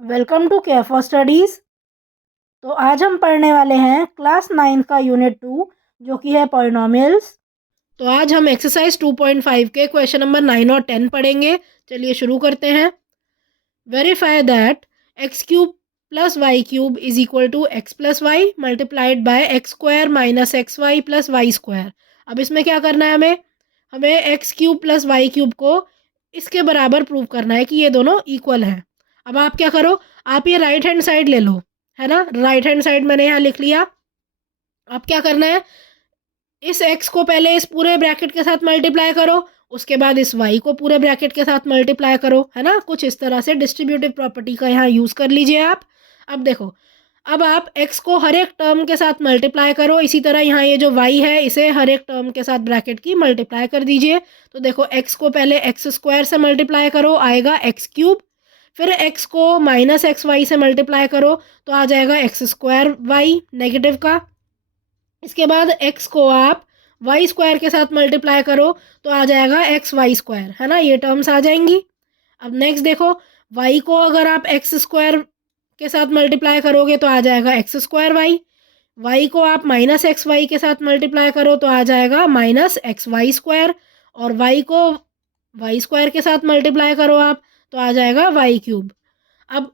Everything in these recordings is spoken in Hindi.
Welcome to care for studies. तो आज हम पढ़ने वाले हैं क्लास 9 का यूनिट 2 जो कि है पॉलिनॉमियल्स। तो आज हम एक्सरसाइज 2.5 के क्वेश्चन नंबर 9 और 10 पढ़ेंगे। चलिए शुरू करते हैं। Verify that x cube plus y cube is equal to x plus y multiplied by x square minus x y plus y square. अब इसमें क्या करना है हमें x cube plus y cube को इसके बराबर प्रूव करना है कि ये दोनों इक्वल हैं। अब आप क्या करो, आप ये राइट हैंड साइड ले लो, है ना। राइट हैंड साइड मैंने यहाँ लिख लिया। अब क्या करना है, इस x को पहले इस पूरे ब्रैकेट के साथ मल्टीप्लाई करो, उसके बाद इस y को पूरे ब्रैकेट के साथ मल्टीप्लाई करो, है ना। कुछ इस तरह से डिस्ट्रीब्यूटिव प्रॉपर्टी का यहाँ यूज़ कर लीजिए आप। अब देखो, अब आप x को हर एक टर्म के साथ मल्टीप्लाई करो, इसी तरह यहाँ ये जो y है इसे हर एक टर्म के साथ ब्रैकेट की मल्टीप्लाई कर दीजिए। तो देखो, x को पहले एक्स स्क्वायर से मल्टीप्लाई करो, आएगा एक्स क्यूब। फिर x को माइनस एक्स वाई से मल्टीप्लाई करो तो आ जाएगा एक्स स्क्वायर वाई नेगेटिव का। इसके बाद x को आप वाई स्क्वायर के साथ मल्टीप्लाई करो तो आ जाएगा एक्स वाई स्क्वायर, है ना। ये टर्म्स आ जाएंगी। अब नेक्स्ट देखो, y को अगर आप एक्स स्क्वायर के साथ मल्टीप्लाई करोगे तो आ जाएगा एक्स स्क्वायर वाई। y को आप माइनस एक्स वाई के साथ मल्टीप्लाई करो तो आ जाएगा माइनस एक्स वाई स्क्वायर। और y को वाई स्क्वायर के साथ मल्टीप्लाई करो आप तो आ जाएगा वाई क्यूब। अब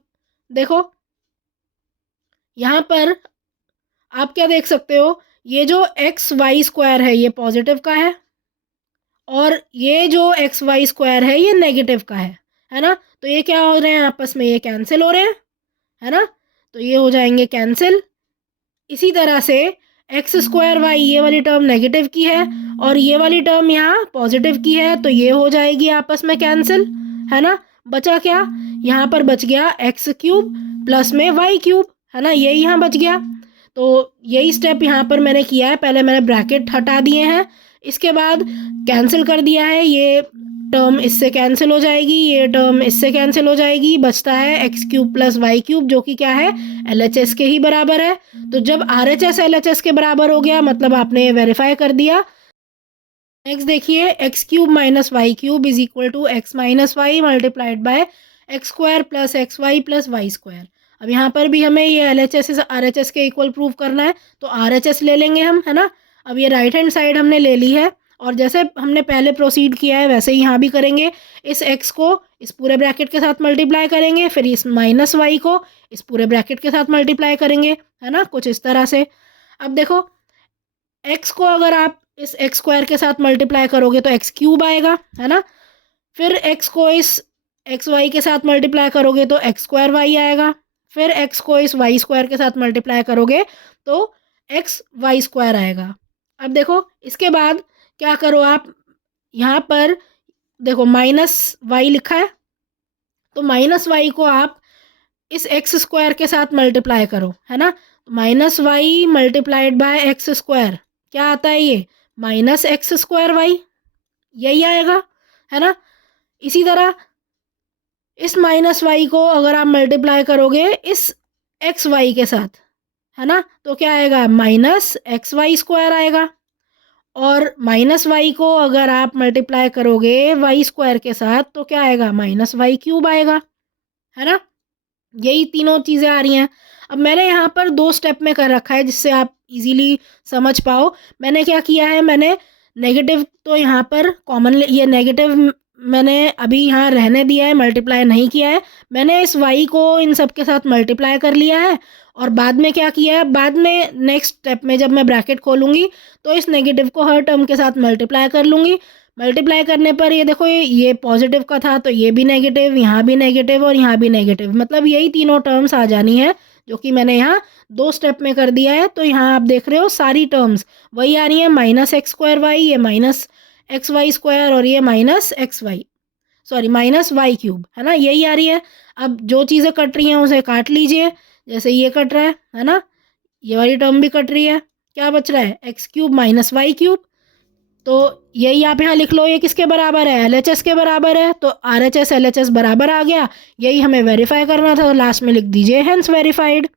देखो, यहाँ पर आप क्या देख सकते हो, ये जो एक्स वाई स्क्वायर है ये पॉजिटिव का है और ये जो एक्स वाई स्क्वायर है ये नेगेटिव का है ना। तो ये क्या हो रहे हैं, आपस में ये कैंसिल हो रहे हैं, है ना। तो ये हो जाएंगे कैंसिल। इसी तरह से एक्स स्क्वायर वाई ये वाली टर्म नेगेटिव की है और ये वाली टर्म यहाँ पॉजिटिव की है, तो ये हो जाएगी आपस में कैंसिल, है ना। बचा क्या, यहाँ पर बच गया एक्स क्यूब प्लस में वाई क्यूब, है ना। ये यहाँ बच गया। तो यही स्टेप यहाँ पर मैंने किया है, पहले मैंने ब्रैकेट हटा दिए हैं, इसके बाद कैंसिल कर दिया है। ये टर्म इससे कैंसिल हो जाएगी, ये टर्म इससे कैंसिल हो जाएगी, बचता है x cube plus y cube जो कि क्या है, LHS के ही बराबर है। तो जब RHS LHS के बराबर हो गया मतलब आपने वेरीफाई कर दिया। नेक्स्ट देखिए, x cube minus y cube is equal to x minus y multiplied by x square plus x y plus y square. अब यहाँ पर भी हमें ये LHS RHS के इक्वल प्रूव करना है, तो RHS ले लेंगे हम, है ना। अब ये राइट हैंड साइड हमने ले ली है और जैसे हमने पहले प्रोसीड किया है वैसे ही यहाँ भी करेंगे। इस x को इस पूरे ब्रैकेट के साथ मल्टीप्लाई करेंगे, फिर इस माइनस वाई को इस पूरे ब्रैकेट के साथ मल्टीप्लाई करेंगे, है ना, कुछ इस तरह से। अब देखो, x को अगर आप इस एक्स स्क्वायर के साथ मल्टीप्लाई करोगे तो एक्स क्यूब आएगा, है ना। फिर x को इस एक्स वाई के साथ मल्टीप्लाई करोगे तो एक्स स्क्वायर वाई आएगा। फिर x को इस वाई स्क्वायर के साथ मल्टीप्लाई करोगे तो एक्स वाई स्क्वायर आएगा। अब देखो, इसके बाद क्या करो आप, यहाँ पर देखो माइनस वाई लिखा है, तो माइनस वाई को आप इस एक्स स्क्वायर के साथ मल्टीप्लाई करो, है ना। Minus y multiplied by x square क्या आता है, ये माइनस एक्स स्क्वायर वाई, यही आएगा, है ना। इसी तरह इस माइनस वाई को अगर आप मल्टीप्लाई करोगे इस एक्स वाई के साथ, है ना, तो क्या आएगा, माइनस एक्स वाई स्क्वायर आएगा। और माइनस वाई को अगर आप मल्टीप्लाई करोगे वाई स्क्वायर के साथ तो क्या आएगा, माइनस वाई क्यूब आएगा, है ना। यही तीनों चीज़ें आ रही हैं। अब मैंने यहाँ पर 2 स्टेप में कर रखा है जिससे आप इजीली समझ पाओ। मैंने क्या किया है, मैंने नेगेटिव तो यहाँ पर कॉमन, ये नेगेटिव मैंने अभी यहाँ रहने दिया है, मल्टीप्लाई नहीं किया है। मैंने इस y को इन सब के साथ मल्टीप्लाई कर लिया है और बाद में क्या किया है, बाद में नेक्स्ट स्टेप में जब मैं ब्रैकेट खोलूँगी तो इस नेगेटिव को हर टर्म के साथ मल्टीप्लाई कर लूँगी। मल्टीप्लाई करने पर ये देखो, ये पॉजिटिव का था तो ये भी नेगेटिव, यहाँ भी नेगेटिव और यहाँ भी नेगेटिव, मतलब यही तीनों टर्म्स आ जानी है जो कि मैंने यहाँ 2 स्टेप में कर दिया है। तो यहाँ आप देख रहे हो सारी टर्म्स वही आ रही हैं, माइनस एक्स स्क्वायर वाई, ये माइनस एक्स वाई स्क्वायर और ये minus x y, sorry minus y cube, है ना, यही आ रही है। अब जो चीज़ें कट रही हैं उसे काट लीजिए, जैसे ये कट रहा है ना, ये वाली टर्म भी कट रही है। क्या बच रहा है, x cube minus y cube. तो यही आप यहाँ लिख लो, ये किसके बराबर है, LHS के बराबर है। तो RHS LHS बराबर आ गया, यही हमें वेरीफाई करना था, तो लास्ट में लिख दीजिए हेंस वेरीफाइड।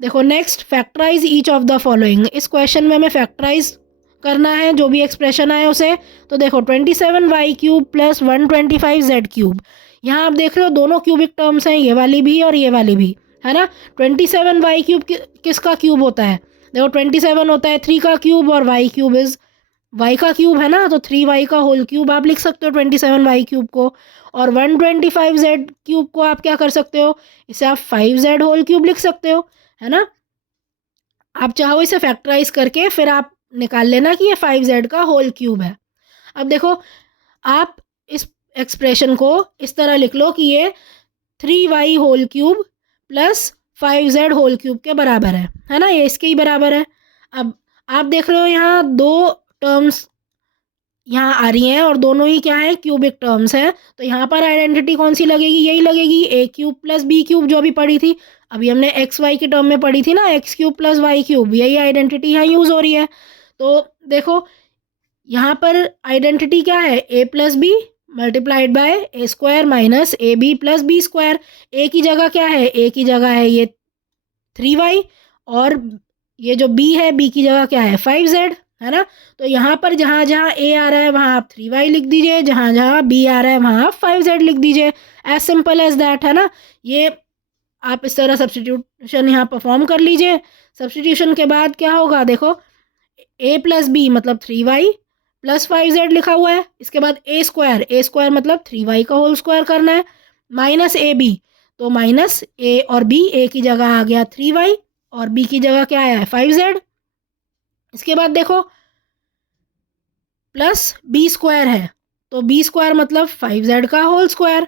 देखो next, factorize each of the following. इस क्वेश्चन में हमें फैक्टराइज करना है जो भी एक्सप्रेशन आए उसे। तो देखो 27y cube plus 125z cube, यहाँ आप देख रहे हो दोनों क्यूबिक टर्म्स हैं, ये वाली भी और ये वाली भी, है ना। 27 वाई क्यूब किसका क्यूब होता है? देखो 27 होता है 3 का क्यूब और वाई क्यूब इज वाई का क्यूब, है ना। तो 3 वाई का होल क्यूब आप लिख सकते हो 27 वाई क्यूब को। और 125 जेड क्यूब को आप क्या कर सकते हो, इसे आप 5 जेड होल क्यूब लिख सकते हो, है ना। आप चाहो इसे फैक्टराइज करके फिर आप निकाल लेना कि ये 5 जेड का होल क्यूब है। अब देखो आप इस एक्सप्रेशन को इस तरह लिख लो कि ये 3 y whole cube plus 5 z whole cube के बराबर है ना, ये इसके ही बराबर है। अब आप देख रहे हो यहाँ दो टर्म्स यहाँ आ रही हैं और दोनों ही क्या है, क्यूबिक टर्म्स हैं। तो यहाँ पर आइडेंटिटी कौन सी लगेगी, यही लगेगी, ए क्यूब प्लस बी क्यूब जो अभी पढ़ी थी। अभी हमने एक्स वाई की टर्म में पढ़ी थी ना, x cube plus y cube, यही आइडेंटिटी यहाँ यूज़ हो रही है। तो देखो यहाँ पर आइडेंटिटी क्या है, A plus B multiplied by A square minus A B plus B square. A की जगह क्या है, ए की जगह है ये 3 वाई और ये जो बी है, बी की जगह क्या है 5 जेड, है ना। तो यहाँ पर जहाँ जहाँ ए आ रहा है वहाँ आप 3 वाई लिख दीजिए, जहाँ जहाँ बी आ रहा है वहाँ आप 5 जेड लिख दीजिए, एज सिंपल एज दैट, है ना। ये आप इस तरह सब्सटीट्यूशन यहाँ परफॉर्म कर लीजिए। सब्सटीट्यूशन के बाद क्या होगा, देखो ए प्लस बी मतलब 3 वाई प्लस 5 जेड लिखा हुआ है। इसके बाद ए स्क्वायर मतलब 3 वाई का होल स्क्वायर करना है, माइनस ए बी, तो माइनस ए और बी, ए की जगह आ गया 3 वाई और बी की जगह क्या आया है 5 जेड। इसके बाद देखो प्लस बी स्क्वायर है, तो बी स्क्वायर मतलब 5 जेड का होल स्क्वायर।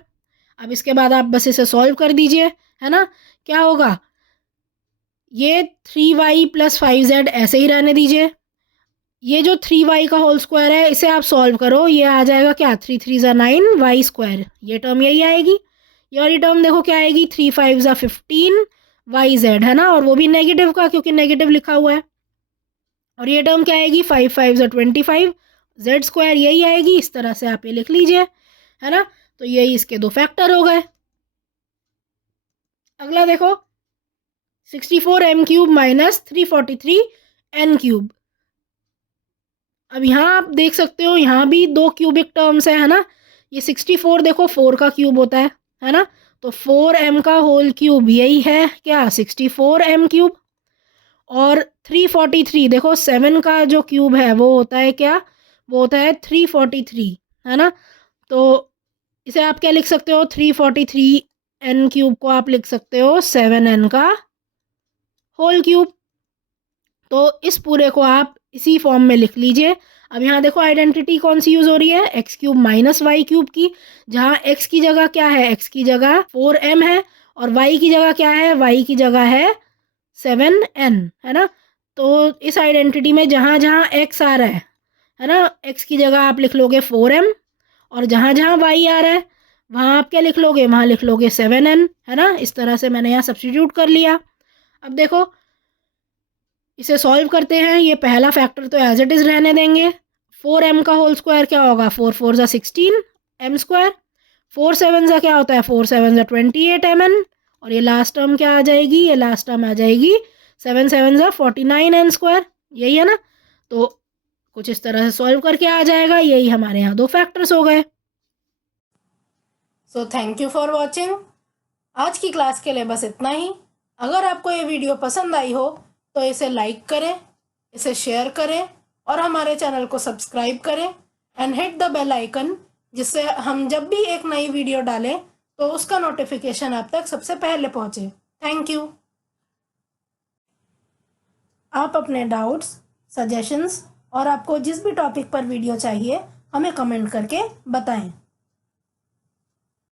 अब इसके बाद आप बस इसे सॉल्व कर दीजिए, है ना। क्या होगा, ये 3 वाई प्लस 5 जेड ऐसे ही रहने दीजिए। ये जो 3 वाई का होल स्क्वायर है इसे आप सॉल्व करो, ये आ जाएगा क्या, 3 3 ज़ा 9 वाई स्क्वायर, ये टर्म यही आएगी। ये वाली टर्म देखो क्या आएगी, 3 5 ज़ा 15 वाई जेड, है ना, और वो भी नेगेटिव का क्योंकि नेगेटिव लिखा हुआ है। और ये टर्म क्या आएगी, 5 5 ज़ा 25 जेड स्क्वायर, यही आएगी। इस तरह से आप ये लिख लीजिए, है ना। तो यही इसके दो फैक्टर हो गए। अगला देखो 64 m cube minus 343 n cube. अब यहाँ आप देख सकते हो यहाँ भी दो क्यूबिक टर्म्स है ना। ये 64 देखो 4 का क्यूब होता है ना। तो 4m का होल क्यूब यही है क्या, 64m क्यूब। और 343 देखो 7 का जो क्यूब है वो होता है क्या, वो होता है 343, है ना। तो इसे आप क्या लिख सकते हो, 343n क्यूब को आप लिख सकते हो 7n का होल क्यूब। तो इस पूरे को आप इसी फॉर्म में लिख लीजिए। अब यहाँ देखो आइडेंटिटी कौन सी यूज़ हो रही है, x cube minus y cube की, जहाँ एक्स की जगह क्या है, एक्स की जगह 4m है और वाई की जगह क्या है, वाई की जगह है 7n, है ना। तो इस आइडेंटिटी में जहाँ जहाँ एक्स आ रहा है ना, एक्स की जगह आप लिख लोगे 4m और जहाँ जहाँ वाई आ रहा है वहाँ आप क्या लिख लोगे, वहाँ लिख लोगे 7n, है ना। इस तरह से मैंने यहाँ सब्स्टिट्यूट कर लिया। अब देखो इसे सॉल्व करते हैं, ये पहला फैक्टर तो एज इट इज़ रहने देंगे। 4m का होल स्क्वायर क्या होगा, 4 4 ज़ा 16 m स्क्वायर, 4 7 ज़ा क्या होता है, 4 7 ज़ा 28 mn, और ये लास्ट टर्म क्या आ जाएगी, ये लास्ट टर्म आ जाएगी 7 7 ज़ा 49 n स्क्वायर, यही है ना। तो कुछ इस तरह से सॉल्व करके आ जाएगा, यही हमारे यहाँ दो फैक्टर्स हो गए। So thank you for watching. आज की क्लास के लिए बस इतना ही। अगर आपको ये वीडियो पसंद आई हो तो इसे लाइक करें, इसे शेयर करें और हमारे चैनल को सब्सक्राइब करें and hit the bell icon, जिससे हम जब भी एक नई वीडियो डालें तो उसका नोटिफिकेशन आप तक सबसे पहले पहुंचे। Thank you. आप अपने डाउट्स, सजेशंस और आपको जिस भी टॉपिक पर वीडियो चाहिए हमें कमेंट करके बताएं।